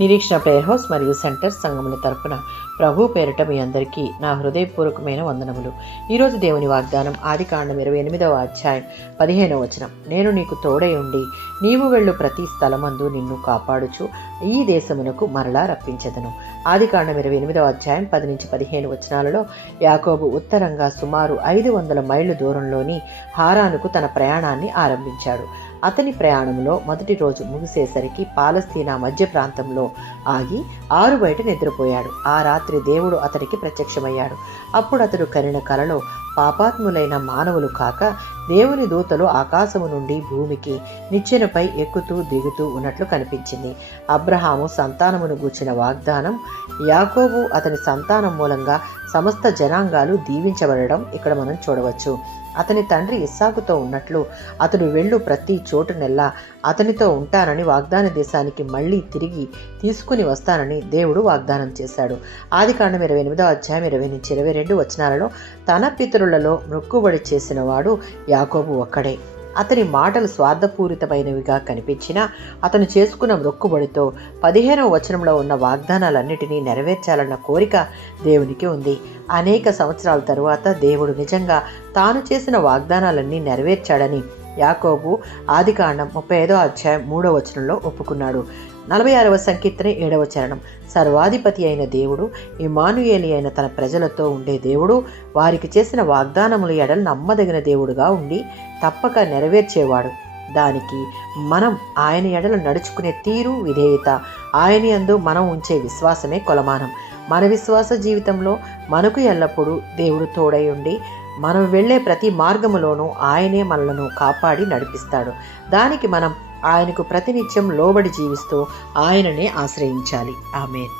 నిరీక్షణ prayer house మరియు centre సంఘముల తరపున ప్రభు పేరిట మీ అందరికీ నా హృదయపూర్వకమైన వందనములు. ఈరోజు దేవుని వాగ్దానం ఆదికాండం 28వ అధ్యాయం 15వ వచనం. నేను నీకు తోడై ఉండి నీవు వెళ్ళు ప్రతి స్థలమందు నిన్ను కాపాడుచు ఈ దేశమునకు మరలా రప్పించెదను. ఆదికాండం 28వ అధ్యాయం 10-15 వచనాలలో యాకోబు ఉత్తరంగా సుమారు 500 మైళ్ళు దూరంలోని హారానుకు తన ప్రయాణాన్ని ఆరంభించాడు. అతని ప్రయాణంలో మొదటి రోజు ముగిసేసరికి పాలస్తీనా మధ్య ప్రాంతంలో ఆగి ఆరు బయట నిద్రపోయాడు. ఆ రాత్రి దేవుడు అతనికి ప్రత్యక్షమయ్యాడు. అప్పుడు అతడు కనిన కలలో పాపాత్ములైన మానవులు కాక దేవుని దూతలు ఆకాశము నుండి భూమికి నిచ్చెనపై ఎక్కుతూ దిగుతూ ఉన్నట్లు కనిపించింది. అబ్రహాము సంతానమును గూర్చిన వాగ్దానం, యాకోబు అతని సంతానం మూలంగా సమస్త జనాంగాలు దీవించబడడం ఇక్కడ మనం చూడవచ్చు. అతని తండ్రి ఇస్సాకుతో ఉన్నట్లు అతడు వెళ్ళు ప్రతి చోటునెల్లా అతనితో ఉంటానని, వాగ్దాన దేశానికి మళ్ళీ తిరిగి తీసుకుని వస్తానని దేవుడు వాగ్దానం చేశాడు. ఆదికాండం 28వ అధ్యాయం 20-22 వచనాలలో తన పితరులలో మొక్కుబడి చేసిన వాడు యాకోబు ఒక్కడే. అతని మాటలు స్వార్థపూరితమైనవిగా కనిపించినా అతను చేసుకున్న మొక్కుబడితో 15వ వచనంలో ఉన్న వాగ్దానాలన్నిటినీ నెరవేర్చాలన్న కోరిక దేవునికి ఉంది. అనేక సంవత్సరాల తరువాత దేవుడు నిజంగా తాను చేసిన వాగ్దానాలన్నీ నెరవేర్చాడని యాకోబు ఆదికాండం 35వ అధ్యాయం 3వ వచనంలో ఒప్పుకున్నాడు. 46వ సంకీర్తన 7వ చరణం. సర్వాధిపతి అయిన దేవుడు, ఇమ్మానుయేలి అయిన తన ప్రజలతో ఉండే దేవుడు, వారికి చేసిన వాగ్దానముల ఎడల నమ్మదగిన దేవుడుగా ఉండి తప్పక నెరవేర్చేవాడు. దానికి మనం ఆయన ఎడల నడుచుకునే తీరు, విధేయత, ఆయన యందు మనం ఉంచే విశ్వాసమే కొలమానం. మన విశ్వాస జీవితంలో మనకు ఎల్లప్పుడూ దేవుడు తోడై ఉండి మనం వెళ్ళే ప్రతి మార్గములోనూ ఆయనే మనలను కాపాడి నడిపిస్తాడు. దానికి మనం ఆయనకు ప్రతినిత్యం లోబడి జీవిస్తూ ఆయననే ఆశ్రయించాలి. ఆమేన్.